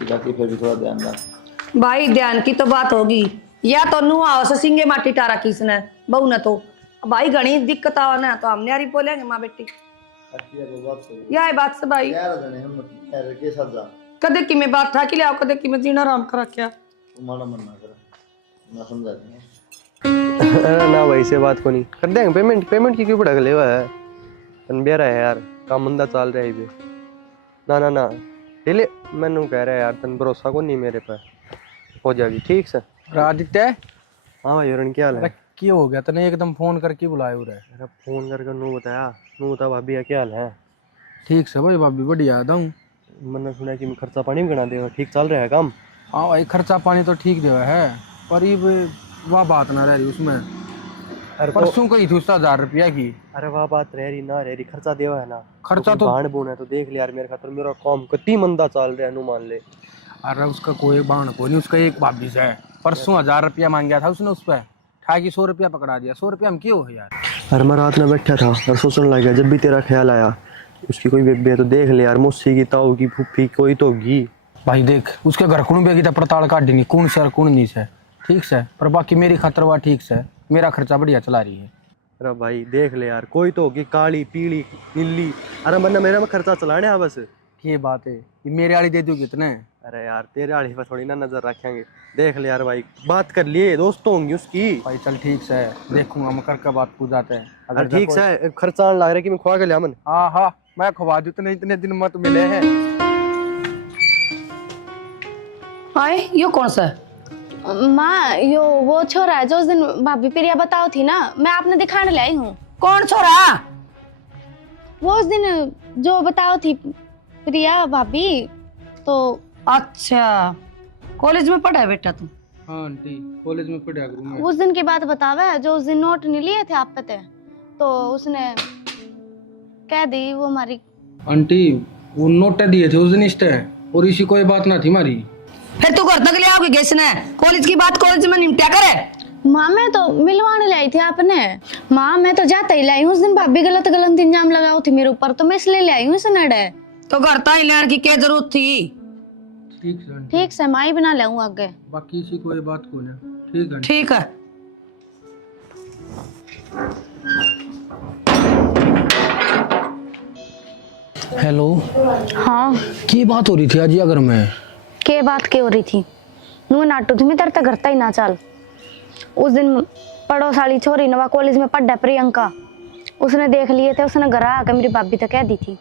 बाकी फिर भी थोड़ा ध्यान रख। भाई ध्यान की तो बात होगी, या तो नुआ से सिंगे माटी टारा किसने बहू ने तो भाई घनी दिक्कत आवा ना, तो हम न्यारी बोलेंगे माँ बेटी यह बात से भाई। के साथ जा कदे की मैं बात था कि ले आओ, कदे की मैं जीना आराम करा क्या तुम्हारा मन ना कर ना समझा देंगे ना भाई से बात को नहीं कर देंगे। पेमेंट पेमेंट की क्यों भड़क ले हुआ है, अनबियारा है यार, काम मंदा चल रहा है ये। ना ना ना ले मैनू कह रहा है यार, तन भरोसा को नहीं मेरे पे, हो जाएगी ठीक से। आदित्य हाँ भाई अरुण क्या हाल है? क्या हो गया तने एकदम फोन करके बुलाए हो रहा है? अरे फोन करके नू बता भाभी क्या हाल है? ठीक से भाई भाभी बढ़िया आता हूँ। मैंने सुना कि खर्चा पानी भी गना देगा, ठीक चल रहा है काम? हाँ भाई खर्चा पानी तो ठीक देवा है, पर ये वह बात ना रह रही उसमें। अरे परसों कही थी उसका 1000 रुपया की। अरे वह बात रह रही ना रह रही, खर्चा देवा है ना, खर्चा तो बाण बोन है तो देख ले यार मेरे खातर, मेरा काम कितनी मंदा चल रहा है नू मान ले। अरे उसका कोई बाण को नहीं, उसका एक भाभी से है परसों 1000 रुपया मांग गया था उसने उस पर, ठाकी 100 रुपया पकड़ा दिया। 100 रुपया हम क्यों है यार। अरे मैं रात में बैठा था और सोचने लग गया, जब भी तेरा ख्याल आया उसकी कोई बेबी है तो देख ले यार, मौसी की, ताऊ की, फूफी कोई तो होगी। भाई देख उसके घर कुण बेगी तो पड़ताल काट देनी कौन से और कौन नहीं से, ठीक से। पर बाकी मेरी खातर हुआ ठीक से, मेरा खर्चा बढ़िया चला रही है। अरे भाई देख ले यार, कोई तो होगी, काली पीली नीली। अरे वरना मेरा में खर्चा चलाने है बस। ये बात है, ये मेरे वाली दे दो कितने। अरे यार तेरे आड़ी पर थोड़ी ना नजर रखेंगे, देख ले यार भाई, बात कर लिए, दोस्त तो होंगी उसकी। भाई चल ठीक से, देखूंगा मैं करके बात पूछ जाते हैं। अरे ठीक से, खर्चा लग रहा है कि मैं खुआ के लिया मन। हाँ हाँ मैं खवा दूँ, इतने दिन मत मिले हैं। आए यो कौन सा है? माँ यो वो छोरा है जो उस दिन भाभी प्रिया बताओ थी ना, मैं आपने दिखाने लाई हूँ। कौन छोरा? वो उस दिन जो बताओ थी प्रिया भाभी तो। अच्छा कॉलेज में पढ़ा है बेटा तू? हाँ आंटी कॉलेज में पढ़ा करूँ मैं। उस दिन की बात बतावा है जो उस दिन नोट नहीं लिए थे आप पे थे, तो उसने कह दी वो हमारी। आंटी वो नोट दिए थे उस दिन इष्ट है, और इसी कोई बात ना थी हमारी। फिर तू घर तक ले आओगे कैसे ने? कॉलेज की बात कॉलेज में निपटा करे। माँ मैं तो मिलवाने लाई थी आपने। माँ मैं तो जाता ही लाई हूँ, उस दिन भाभी गलत इंजाम लगाओ थी मेरे ऊपर, तो मैं इसलिए ले आई हूँ इस नड़े। तो घर ताई लेने की क्या जरूरत थी? ठीक है आंटी, ठीक से माँ ही बना ले आगे। बाकी इसी कोई बात को ना। ठीक है आंटी। ठीक है। हेलो हाँ की बात हो रही थी आज अगर मैं? के बात के हो रही थी? नू नाटू तुम्हें तरता करता ही ना चल। उस दिन पड़ोस वाली छोरी नवा कॉलेज में पढ़ा प्रियंका, उसने देख लिए थे, उसने घर आकर मेरी भाभी तो कह दी थी।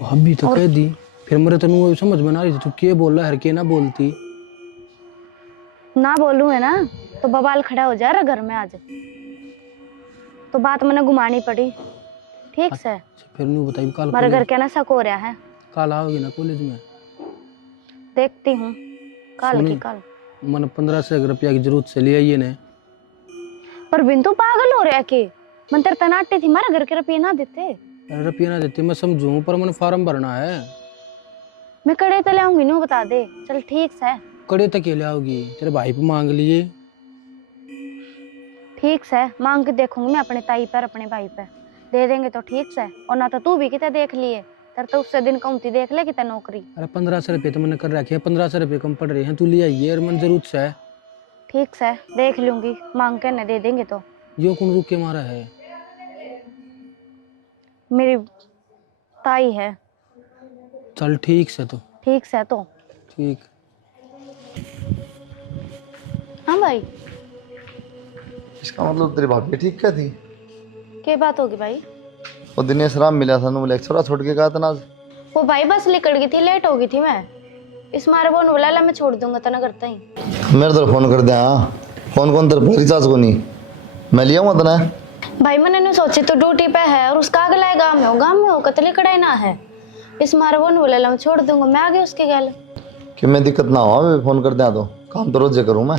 भाभी तो कह दी? फिर मेरे तो समझ में ना रही थी तू के बोल रहा है के ना बोलती। ना बोलूं है ना तो बवाल खड़ा हो जा रहा घर में आज, तो बात मैंने घुमानी पड़ी। ठीक से फिर नहीं बताई कल हमारे घर क्या ना शक हो रहा है। कल आओगी ना कॉलेज में? देखती हूँ कल की कल। मन 1500 रुपया की जरूरत से ले आइए ने। पर बिंदु पागल हो रहा है कि मन तेरे तनाटे थी हमारे घर के रुपये ना देते। अरे रुपया ना देते मैं समझूं, पर मन फार्म भरना है। मैं कड़े तो ले आऊंगी नू बता दे। चल ठीक से। कड़े तक ले आओगी? तेरे भाई पे मांग लिए। ठीक से मांग के देखूंगी मैं अपने ताई पर अपने भाई पे, दे देंगे तो ठीक से, और ना तो तू भी कितने देख लिए तेरे तो उससे दिन कमती देख ले कितने नौकरी। अरे 1500 रुपये तो मैंने कर रखे हैं, 1500 रुपये कम पड़ रहे हैं, तू ले आइए और मन जरूरत से है। ठीक से देख लूंगी, मांग के न दे देंगे तो। यो कौन रुक के मारा है? मेरी ताई है। चल ठीक से तो। ठीक से तो ठीक। हाँ भाई इसका मतलब तेरी भाभी ठीक क्या थी? क्या बात होगी भाई? वो दिनेश राम मिला था, बोले छोरा छोड़ के गया था ना। वो भाई बस निकल गई थी, लेट हो गई थी मैं, इस मारे वो बोला ला मैं छोड़ दूंगा तना करता ही। मेरे तरफ फोन कर दे। हाँ फोन कौन तेरे रिचार्ज को नहीं मैं लिया हूँ तना। भाई मैंने नहीं सोची तो ड्यूटी पे है और उसका अगला गाँव में हो कतली कड़ाई ना है, इस मारे वो बोला ला मैं छोड़ दूंगा। मैं आ गई उसके गल कि मैं दिक्कत ना हो, फोन कर दिया तो काम तो रोजे करूँ मैं।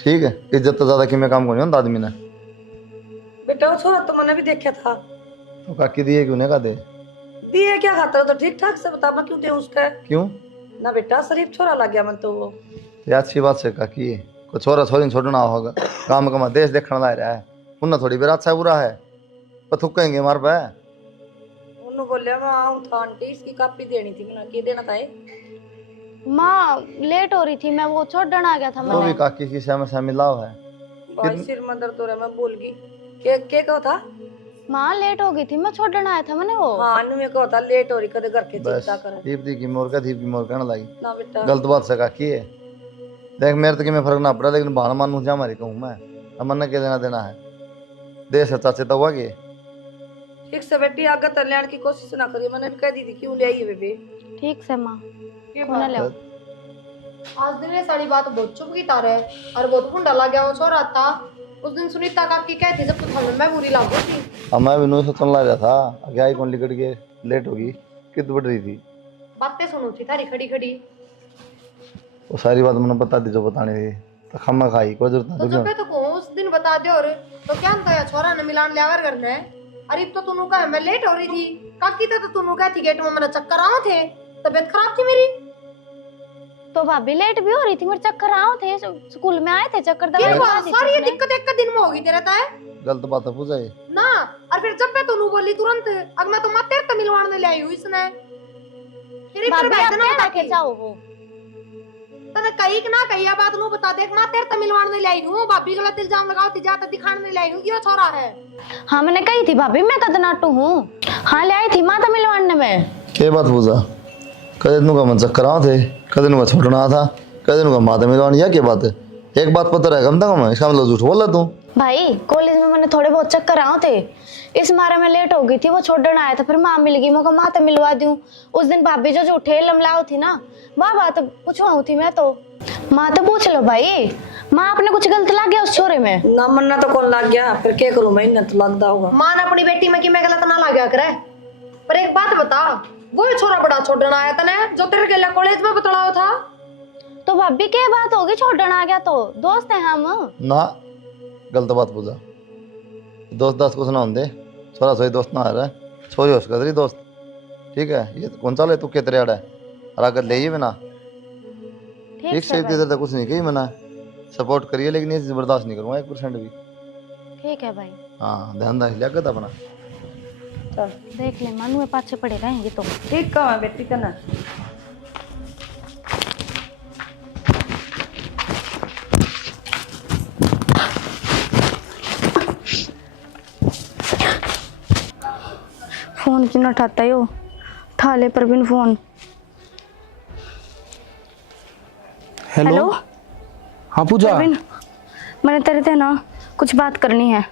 ठीक है इज्जत तो ज्यादा कि मैं काम को नहीं होता आदमी ने। बेटा वो छोरा तो मैंने भी देखा था। तो काकी दिए क्यों नहीं का दे? दिए क्या खाता हो तो ठीक ठाक से बता, मैं क्यों दे उसका? क्यों ना बेटा शरीफ छोरा लग गया मन तो वो। ये अच्छी बात से काकी है, कोई छोरा छोरी छोड़ना होगा, काम कमा देश देखने ला रहा है, उन्हें थोड़ी बेरा अच्छा बुरा है पर थुकेंगे मार पे। उन्होंने बोलिया मैं आऊँ था आंटी इसकी कापी देनी थी, मैंने के देना था। माँ लेट हो रही थी, मैं वो छोड़ने आ गया था तो भी मैंने। काकी की समय मिलाव है। भाई सिर में दर्द हो रहा है, मैं भूल गई के कहो था। माँ लेट हो गई थी, मैं छोड़ने आया था मैंने वो। हाँ नु में कहो था लेट हो रही कदे घर के बस चिंता करे दीप की मोर का दीप की मोर कहने लगी। ना बेटा गलत बात से काकी है। देख मेरे तो कि मैं फर्क ना पड़ा, लेकिन बहाना मानू जा मारी कहूँ मैं, अब मन के देना देना है देश है चाचे तो हुआ के। ठीक से बेटी आगे तल्याण की कोशिश ना करिए, मैंने कह दी थी क्यों ले आई है बेबी। ठीक से माँ होने ले। आज दिन ये सारी बात बहुत चुप की तारे और बहुत फुंडा लग गया वो छोरा था। उस दिन सुनीता काकी कहती जब तो थाने में बुरी लागू थी। अब मैं भी नहीं सोचने लग रहा था आगे आई कौन लिकट के लेट होगी कित बढ़ रही थी। बातें सुनो थी थारी खड़ी खड़ी, वो सारी बात मैंने बता दी जो बतानी थी, तो खम्मा खाई कोई जरूरत तो नहीं। जब तो को उस दिन बता दे और तो क्या था या छोरा ने मिलान लियावर करना है। अरे तो तुनु का मैं लेट हो रही थी, काकी तो तुनु कहती गेट में मेरा चक्कर आए थे, तबीयत खराब थी मेरी। तो भाभी लेट भी हो रही थी, मेरे चक्कर आओ थे, स्कूल में आए थे चक्कर ये दवा बात सारी ये दिक्कत एक दिन में होगी तेरे ताए गलत बात है पूजा ये। ना। और फिर जब मैं तू बोली तुरंत अब मैं तो मत तेरे तमिलवाड़ ले आई हूँ इसने तेरी भाभी तरफ आप ना क्या बता लेके जाओ हो? तने कही कि ना कही बात नु बता देख मैं तेरे तमिलवाड़ ले आई हूँ भाभी गलत इल्जाम लगाती जाता दिखाने ले आई हूँ ये छोरा है। हाँ मैंने कही थी भाभी मैं तदनाटू हूँ। हाँ ले आई थी माता मिलवाने में। के बात पूजा कदे नु का मन चक्कर आ थे कदे नु का छोड़ना था कदे नु का माता मिलवानी या के बात है। एक बात पता रहे कम तक इसका मतलब झूठ बोला तू। भाई कॉलेज में मैंने थोड़े बहुत चक्कर आओ थे, इस मारे में लेट हो गई थी, वो छोड़ने आया था, फिर माँ मिल गई, मैं माता मिलवा दूं। उस दिन भाभी जो झूठे लमलाओ थी ना वह बात पूछवाऊ थी मैं तो। माँ तो पूछ लो भाई, माँ आपने कुछ गलत लग गया उस छोरे में? ना मन्ना तो कौन लग गया, फिर क्या करूं मैं, तो लगता होगा। मान अपनी बेटी में कि मैं गलत ना लग गया करे। पर एक बात बता वो छोरा बड़ा छोड़ना आया तने जो तेरे के कॉलेज में बतलाओ था। तो भाभी क्या बात होगी, छोड़ना आ गया तो दोस्त है हम ना। गलत बात पूजा दोस्त दास कुछ ना होंगे छोरा सोई दोस्त ना आ रहा है छोरी होश कर दोस्त ठीक है। ये कौन सा ले तू कितने आड़ा है और अगर ले बिना ठीक से तो कुछ नहीं कही मैंने सपोर्ट करिए लेकिन ये बर्दाश्त नहीं करूँगा 1% भी। ठीक है भाई। हाँ ध्यान रख लिया कर अपना। चल देख ले मानू में पाछे पड़े रहेंगे तो ठीक कहा बेटी का ना। फोन क्यों ना उठाता है यो, उठा ले प्रवीण फोन। हेलो हाँ पूजा। प्रवीण मैंने तेरे से ना कुछ बात करनी है।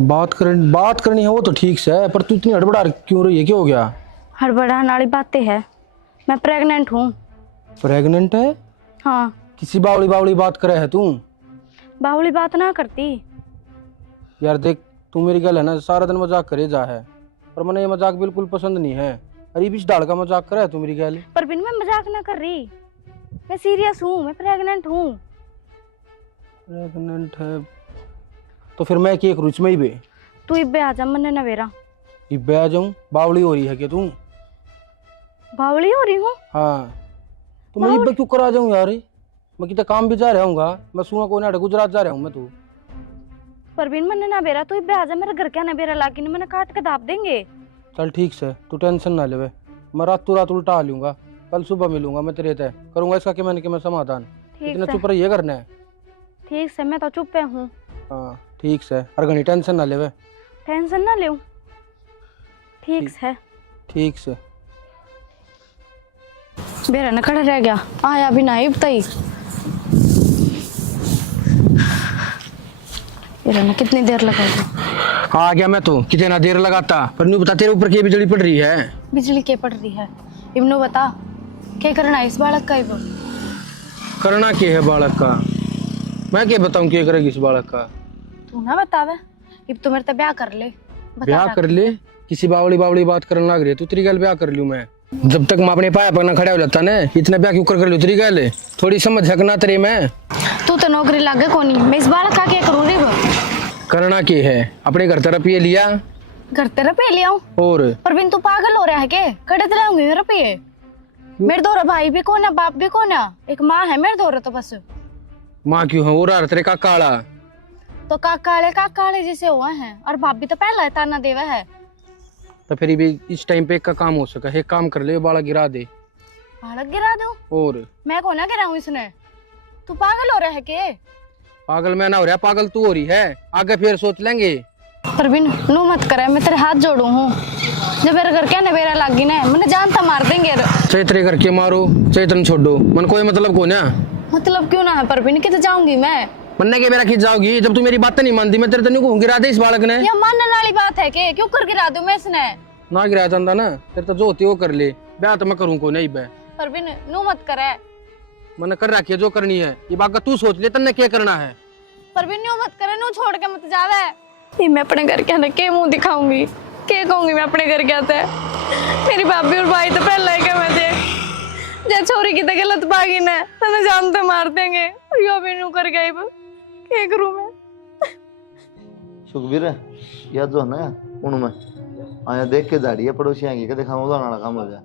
बात करनी है वो तो ठीक से है, पर तू इतनी हड़बड़ा क्यों रही है, क्या हो गया? हड़बड़ाने वाली बातें है, मैं प्रेग्नेंट हूँ। प्रेग्नेंट है? हाँ। किसी बावली बात करे है तू? बावली बात ना करती यार देख तू मेरी गल है ना सारा दिन मजाक करे जा है, पर मैंने ये मजाक बिल्कुल पसंद नहीं है। अरे बीच डाल का मजाक करे है तू मेरी गल। पर बिन मैं मजाक ना कर रही, मैं सीरियस हूँ, मैं प्रेग्नेंट हूँ। प्रेग्नेंट है तो फिर मैं क्या करूँ इसमें ही बे? तू इब्बे आ जा मन्ने नवेरा। इब्बे आ जाऊँ? बावली हो रही है क्या तू? बावली हो रही हूँ? हाँ तो मैं इब्बे क्यों करा जाऊँ यार, मैं कितना काम भी जा रहा हूँ, मैं सुना को ना गुजरात जा रहा हूँ मैं। तू परवीन मन्ने नवेरा तू इब्बे आ जा, मेरे घर क्या नवेरा लाके नहीं मैंने काट के दाप देंगे। चल ठीक से तू टेंशन ना ले, मैं रात उल्टा आ लूंगा, कल सुबह मिलूंगा मैं तेरे तय करूंगा इसका कि मैं समाधान। इतना चुप रहिए करना है। ठीक से मैं तो चुप पे हूँ। हाँ ठीक से और घनी टेंशन ना ले। टेंशन ना ले। ठीक से ठीक से बेरा न खड़ा रह गया, आया भी ना तई बेरा न कितनी देर लगाएगी। आ गया मैं तो कितना देर लगाता, पर नहीं बता तेरे ऊपर की बिजली पड़ रही है। बिजली के पड़ रही है इब्नो, बता क्या करना है इस बालक का? इब करना क्या है बालक का? मैं क्या बताऊं क्या करेगी इस बालक का? तू ना बतावे, इब तो मेरे तो ब्याह कर ले। ब्याह कर ले? किसी बावली बात करने लग रही है तू, तेरी गल ब्याह कर लूं मैं? जब तक मैं अपने पाया पर ना खड़ा हो जाता ना इतना ब्याह क्यों कर लूं? तेरी गल थोड़ी समझ सकना तेरे में। तू तो नौकरी लागे कोनी, मैं इस बालक का क्या करूं रे? करना क्या है? अपने घर तरफ ये लिया, घर तेरा पे ले आऊं? और पर बिन तू पागल हो रहा है के? कड़े दिलाऊंगी मेरे पे। मेरे दो भाई भी कौन है, बाप भी कौन है, एक माँ है मेरे दो तो बस। माँ क्यों है? वो रहा तेरे का काला तो काकाले जैसे हुआ है, और बाप भी तो पहला ताना देवा है। तो फिर भी इस टाइम पे एक का काम हो सका है, एक काम कर ले बाला गिरा दे। बालक गिरा दूं? और मैं कौन ना गिराऊं इसने? तू पागल हो रहा है के? पागल मैं ना हो रहा, पागल तू हो रही है, आगे फिर सोच लेंगे। परवीन नो मत करे, मैं तेरे हाथ जोड़ू हूँ, जब मेरे घर क्या नवेरा लागी ना मैंने जानता मार देंगे। चाहे तेरे घर के मारो चाहे तेन छोड़ो, मन कोई मतलब को ना। मतलब क्यों ना है परवीन, कितने जाऊंगी मैं? मन्ने के मेरा खींच जाओगी जब तू मेरी बातें नहीं मानती। मैं तेरे तनु को गिरा दे इस बालक ने। ये मानने वाली बात है के? क्यों कर गिरा दूं मैं इसने? ना गिराया जाता ना तेरे तो जो होती वो कर ले, ब्याह तो मैं करूँ को नहीं बे। परवीन नो मत करे, मैंने कर रखी है जो करनी है, ये बात का तू सोच ले तन्ने क्या करना है। परवीन नो मत करे, नो छोड़ के मत जावे। ये मैं अपने घर क्या ना के मुंह दिखाऊंगी, के कहूंगी मैं अपने घर क्या था? मेरी भाभी और भाई तो पहले ही क्या मैं थे, जब छोरी की तो गलत बागी ना तो जानते मार देंगे, यो भी नू कर गई क्या करूं मैं? सुखबीर याद जो है ना उनमें आया देख के दाड़ी है पड़ोसी आएंगे क्या देखा उदाहरण काम हो जाए।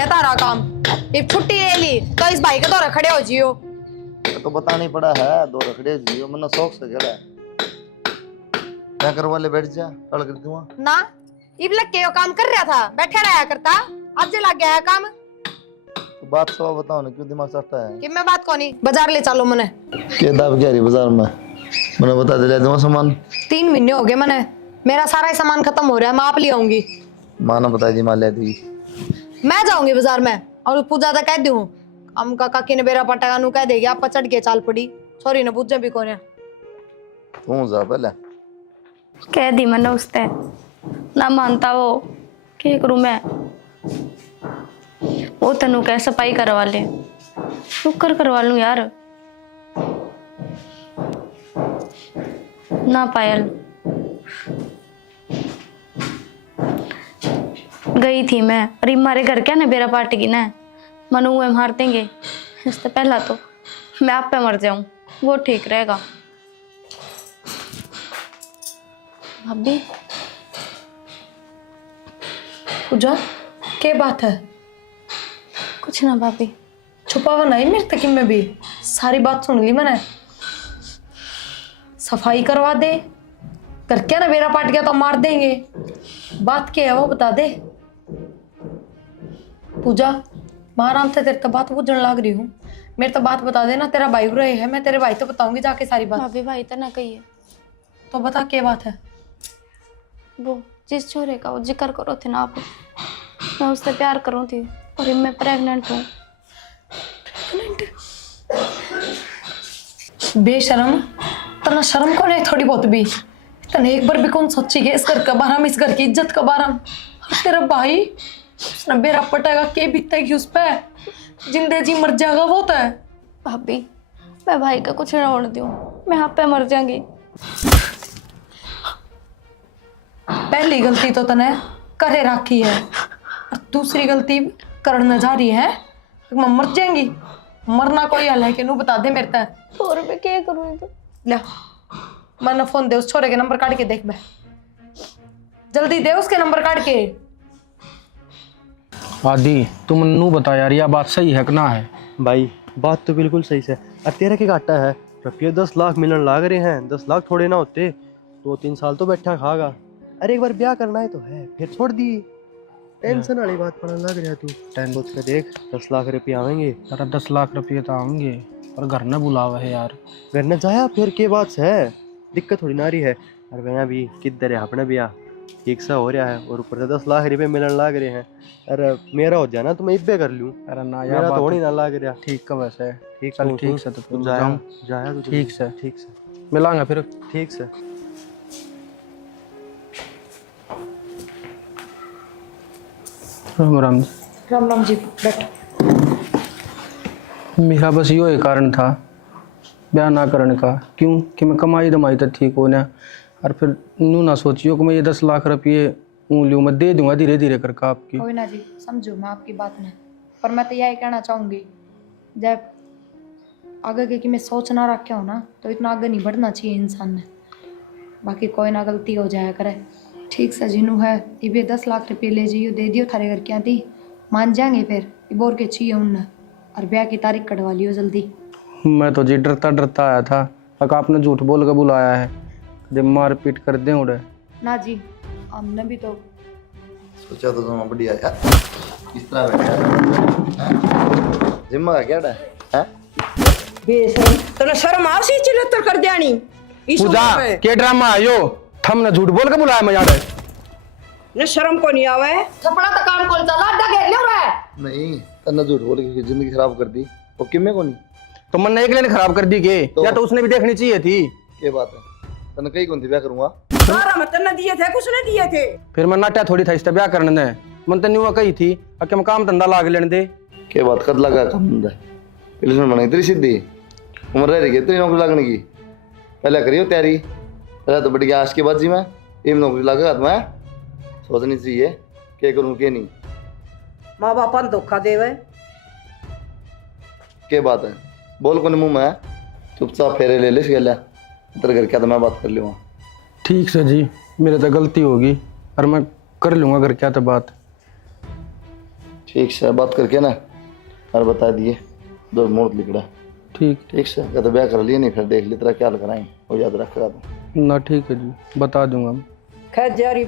है तारा काम। ये छुट्टी ले ली तो इस भाई के दौरे खड़े हो जियो। तो बता नहीं पड़ा है, दो रखड़े जियो मैंने शौक से खेला है। क्या करवा ले, बैठ जा, कल कर दूंगा ना इब लग के वो काम कर रहा था, बैठे रहा करता, अब लग गया है काम। तो बात सब बताओ ना, क्यों दिमाग चढ़ता है? कि मैं बात कौनी, बाजार ले चलो मने। के दाब क्या रही बाजार में, मैंने बता दिला दूंगा सामान। 3 महीने हो गए मने, मेरा सारा ही सामान खत्म हो रहा है, मैं आप ले आऊंगी। माँ ने बता दी, माँ ले दी। मैं जाऊंगी बाजार में और पूजा तक कह दूं हम का काकी ने बेरा पटागा नु कह देगी आप चढ़ के चाल पड़ी, सॉरी ना पूजा भी कोने। तू जा पहले। कह दी मैंने उसने, ना मानता वो, क्या करूं मैं। वो तनु कह सफाई करवा ले, शुक्र करवा लूं यार। ना पायल गई थी मैं, अरे हमारे घर क्या ना बेरा पार्टी की ना, मनु हुए मार देंगे, इससे पहला तो मैं आप पे मर जाऊं, वो ठीक रहेगा। भाभी पूजा क्या बात है? कुछ ना भाभी। छुपावा नहीं मेरे तक में भी, सारी बात सुन ली मैंने। सफाई करवा दे, कर क्या ना बेरा पाट गया तो मार देंगे, बात क्या है वो बता दे। पूजा मैं आराम से तेरे तो बात बुझने लग रही हूँ, मेरे तो बात बता देना, तेरा भाई रहे है, मैं तेरे भाई तो बताऊंगी जाके सारी बात। भाभी भाई तो ना कहिए। तो बता क्या बात है? वो जिस छोरे का वो जिक्र करो थे ना आप, मैं उससे प्यार करूँ थी और मैं प्रेग्नेंट हूँ। बेशरम, तना शर्म को नहीं थोड़ी बहुत भी, तने एक बार भी कौन सोची के इस घर का बारम, इस घर की इज्जत का बारम। तेरा भाई उसने बेरा पटेगा के बीतेगी उस पे, जिंदे जी मर जाएगा वो तो है। भाभी मैं भाई का कुछ ना होने दूँ, मैं आप पे मर जाऊंगी। पहली गलती तो तने करे राखी है और दूसरी गलती करने जा रही है, मैं मर जाएंगी। मरना कोई हल है कि नू बता दे मेरे तक। और मैं क्या करूँ तो? ले मैंने फोन दे, उस छोरे के नंबर काट के देख बे, जल्दी दे उसके नंबर काट के। आदि तुम नू बता यार, यह बात सही है कि ना है? भाई बात तो बिल्कुल सही है। अब तेरा क्या घाटा है, रुपये 10 लाख मिलन लाग रहे हैं, 10 लाख थोड़े ना होते, 2-3 साल तो बैठा खागा। अरे एक बार ब्याह करना है तो है, फिर छोड़ दी। टेंशन वाली बात पढ़ने लग रहा है तू। सोच के देख, 10 लाख रुपये आवेंगे। अरे 10 लाख रुपये तो आएंगे, और घर न बुलावा है यार। घर न जाया फिर के बात है, दिक्कत थोड़ी ना रही है। और भैया भी किधर है अपना ब्याह, ठीक सा हो रहा है, और ऊपर से 10 लाख रुपये मिलन लाग रहे हैं। अरे मेरा हो जाए ना तो मैं इब्बे कर लूँ। अरे ना यार, मेरा तो होनी ना लाग रहा। ठीक का वैसे ठीक चल, ठीक से तो तू जाया जाया तू ठीक से ठीक से मिलांगा फिर। ठीक से। राम राम। राम राम जी, बैठ। मेरा बस यो ही कारण था ब्याह ना करने का, क्यों कि मैं कमाई दमाई तो ठीक हो ना, और फिर नू ना सोचियो कि मैं ये 10 लाख रुपये लूँ, मैं दे दूंगा धीरे धीरे करके आपकी। कोई ना जी, समझो मैं आपकी बात में, पर मैं तो यही कहना चाहूँगी, जब आगे के कि मैं सोच ना रखा हूँ ना, तो इतना आगे नहीं बढ़ना चाहिए इंसान ने। बाकी कोई ना गलती हो जाया करे, ठीक से जिनू है ये 10 लाख रुपये ले जाइयो, दे दियो थारे घर क्या थी, मान जाएंगे फिर बोर के चाहिए उनने, और ब्याह की तारीख कटवा लियो जल्दी। मैं तो जी डरता डरता आया था, अगर आपने झूठ बोल कर बुलाया है, जब मार पीट कर दें उड़े। ना जी, हमने भी तो सोचा तो तुम बढ़िया यार, इस तरह बैठा जिम्मा का क्या है? बेशरम, तने शर्म आवसी चिल्लतर कर देनी इस पूजा उम्र में। के ड्रामा आयो, थमने झूठ बोल के बुलाया मैं यार। ने शर्म को नहीं आवे, थपड़ा तो काम कौन सा लाडा घेर लियो रे। नहीं, तन्ने झूठ बोल के जिंदगी खराब कर दी, वो किम्मे को नहीं। तो मन ने एक लेने खराब कर दी के, या तो उसने भी देखनी चाहिए थी। ये बात है, तन्ने कहीं कौन थी ब्याह करूंगा। सारा मत तने दिए थे, कुछ ने दिए थे। फिर मैं नाट्या थोड़ी था इससे ब्याह करने दे, मन तो न्यू कही थी कि मैं काम धंधा लाग लेने दे। के बात कर लगा काम धंधा, इल्यूशन बना इतनी सीधी उम्र रह रही है इतनी नौकरी लगने की, पहले करियो तैयारी, पहले तो बढ़िया आज के बाद जी मैं ये नौकरी लगेगा तो मैं सोचनी चाहिए क्या करूँ क्या नहीं। माँ बापा ने धोखा देवे। क्या बात है, बोल को मुंह में चुपचाप फेरे ले ले गया तेरे घर क्या, तो मैं बात कर लूँगा। ठीक से जी, मेरे तो गलती होगी और मैं कर लूँगा घर क्या तो बात। ठीक से बात करके ना और बता दिए दो मुहूर्त लिखड़ा। ठीक ठीक से क्या तो ब्याह कर लिए नहीं फिर देख ली तेरा क्या कराएं वो याद रखेगा तो। ना ठीक है जी, बता दूंगा मैं। खैर जारी